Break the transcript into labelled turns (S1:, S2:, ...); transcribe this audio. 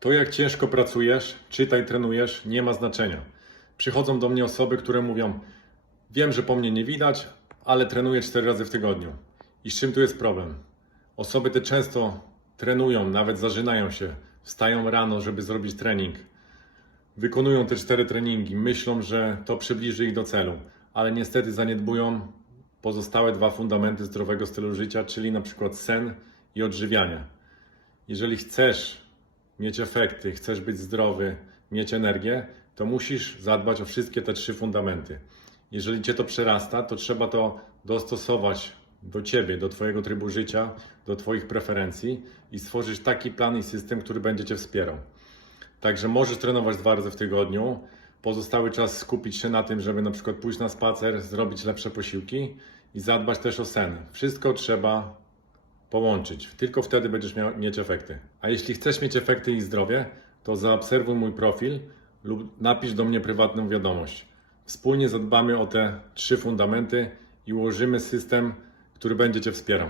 S1: To jak ciężko pracujesz, czytaj, trenujesz, nie ma znaczenia. Przychodzą do mnie osoby, które mówią: Wiem, że po mnie nie widać, ale trenuję 4 razy w tygodniu. I z czym tu jest problem? Osoby te często trenują, nawet zażynają się, wstają rano, żeby zrobić trening. Wykonują te cztery treningi, myślą, że to przybliży ich do celu, ale niestety zaniedbują pozostałe dwa fundamenty zdrowego stylu życia, czyli na przykład sen i odżywianie. Jeżeli chcesz mieć efekty, chcesz być zdrowy, mieć energię, to musisz zadbać o wszystkie te trzy fundamenty. Jeżeli cię to przerasta, to trzeba to dostosować do ciebie, do twojego trybu życia, do twoich preferencji i stworzyć taki plan i system, który będzie cię wspierał. Także możesz trenować dwa razy w tygodniu, pozostały czas skupić się na tym, żeby na przykład pójść na spacer, zrobić lepsze posiłki i zadbać też o sen. Wszystko trzeba połączyć. Tylko wtedy będziesz miał, mieć efekty. A jeśli chcesz mieć efekty i zdrowie, to zaobserwuj mój profil lub napisz do mnie prywatną wiadomość. Wspólnie zadbamy o te trzy fundamenty i ułożymy system, który będzie Cię wspierał.